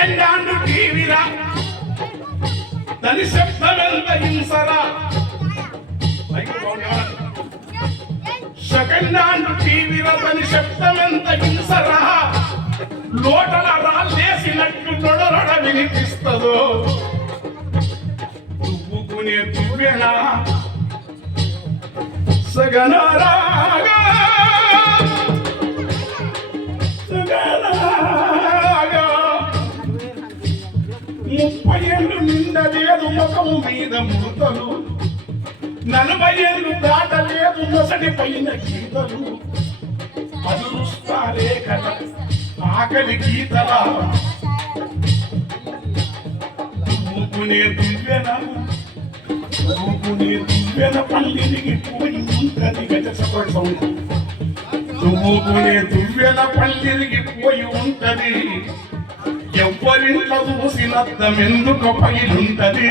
Second hand టీవీరా దాని శబ్దమెంత హింసరా second hand టీవీరా దాని శబ్దమెంత హింసరా లోటల రాళ్ళేసినట్టు నొడరొడ వినిపిస్తుందో తువ్వుకునే తువ్వెనా సగనరాగా సగనరాగా 30 ఏళ్ళు నిండలేదు ముఖము మీద ముడతలు 40 ఏళ్ళు దాటలేదు నొసటి పైన గీతలు అదురుస్తారే కథ ఆకలి గీతల తువ్వుకునే తువ్వెనా తువ్వుకునే పల్లికి పోయి ఉంటది గజ సపరేట్ సౌండ్ తువ్వుకునే తువ్వెన పల్లికి పోయి ఉంటది ఎవ్వరింట్లో చూసినంతమెందుకు పైలుంటది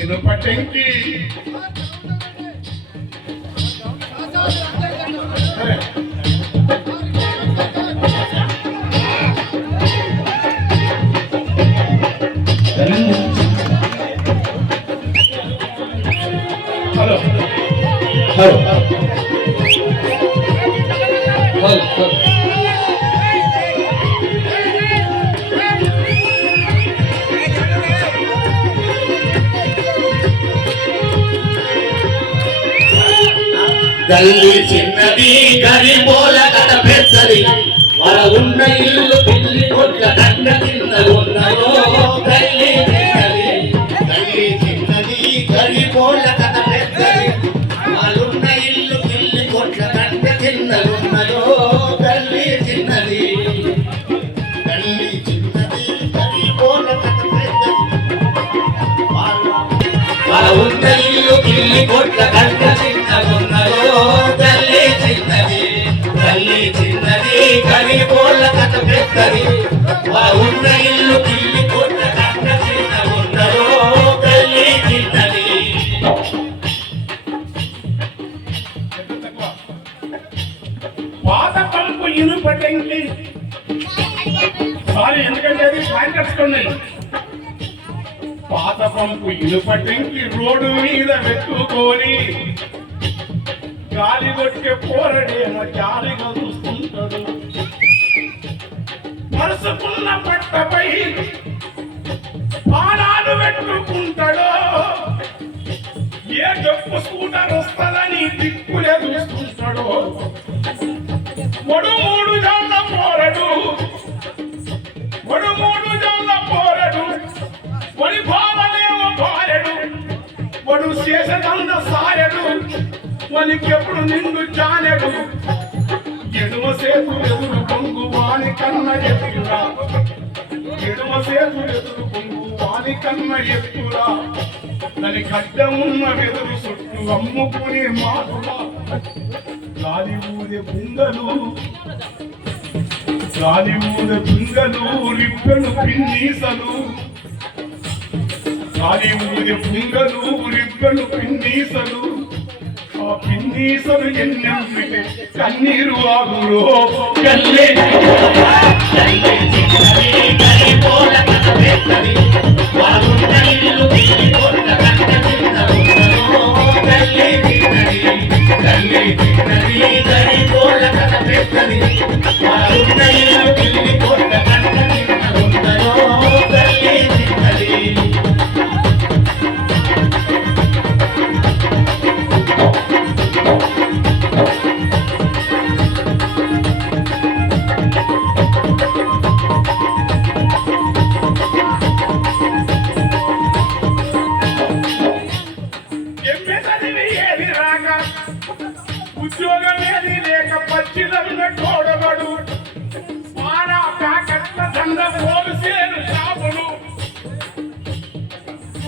ఇనుపటెంకి హలో హలో హలో గల్లి చిన్నది గరిబోల కథ పెద్దది వాళ్ళ ఉన్న ఇల్లు పిల్లి కొట్ల కంట చిన్నది ఉన్నదో గల్లి చిన్నది గరిబోల కథ పెద్దది వాళ్ళున్న ఇల్లు పిల్లి కొట్ల కంట చిన్నది ఉన్నదో గల్లి చిన్నది గరిబోల కథ పెద్దది వాళ్ళ ఉన్న ఇల్లు పిల్లి కొట్ల కంట చిన్నది ఉన్నదో గల్లి చిన్నది గరిబోళ్ళ కథ పెద్దది ఉన్న ఇల్లు పిల్లి కొట్ల కంట చిన్న ఉన్నదో గల్లి చిన్నది పాత పంపు ఇనుపటెంకి సారీ ఎందుకంటే అది పాయింట్ కట్టుకున్నాయి పాత పంపు ఇనుపటెంకి రోడ్డు మీద పెట్టుకొని గాలి కొట్టే పోరడేమో జాలిగా చూస్తుంటాడు మనసుకున్న పట్టపై పానాలు పెట్టుకుంటాడో ఏ డబ్బు స్కూటర్ వస్తుందని దిక్కులే చూస్తుంటాడో మూడు జాళ్ళ పోరడు వడి బాలలేమో భార్యడు వడు శేషగంధ సాయడు వనికెప్పుడు నిండు జానెడు ఎడుమ సేతు ఎదురు పొంగు వాని కన్న ఎత్తురా ఎడుమ సేతు ఎదురు పొంగు వాని కన్న ఎత్తురా దాని గడ్డమున్న వెదురు చుట్టూ అమ్ముకునే మాటులా గాలి ఊదే బుంగలు రిబ్బెను పిన్నీసలు గాలి ఊదే బుంగలు రిబ్బెను పిన్నీసలు ఆ పిన్నీసలు ఎన్నెమ్మితే కన్నీరు ఆగురో కల్లే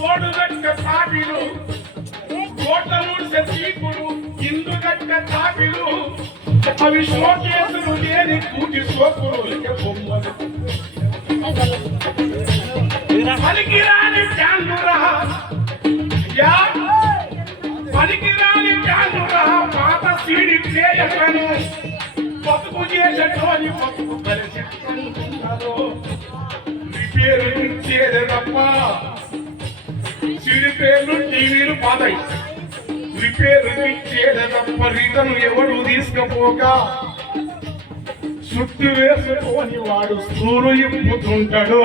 గోడుగట్ట తాబిలు కోటముడిస చీపురు ఇందుగట్ట తాబిలు అవి షోకేసులు లేని కూటి సోకులు బొమ్మలు పలికిరాని చాందురా యా పలికిరాని చాందురా పాత సీడి చేయకను బతుకు చేసేటోని బతుకు పరిశీలిస్తున్నారు రిపేరు ఇచ్చేది తప్ప సీడి పేర్లు టీవీలు పాతాయి రిపేరు ఇచ్చేది తప్ప రిటర్న్ ఎవరు తీసుకపోక సుట్టు వేసుకొని వాడు సూరు ఇప్పుతుంటాడు.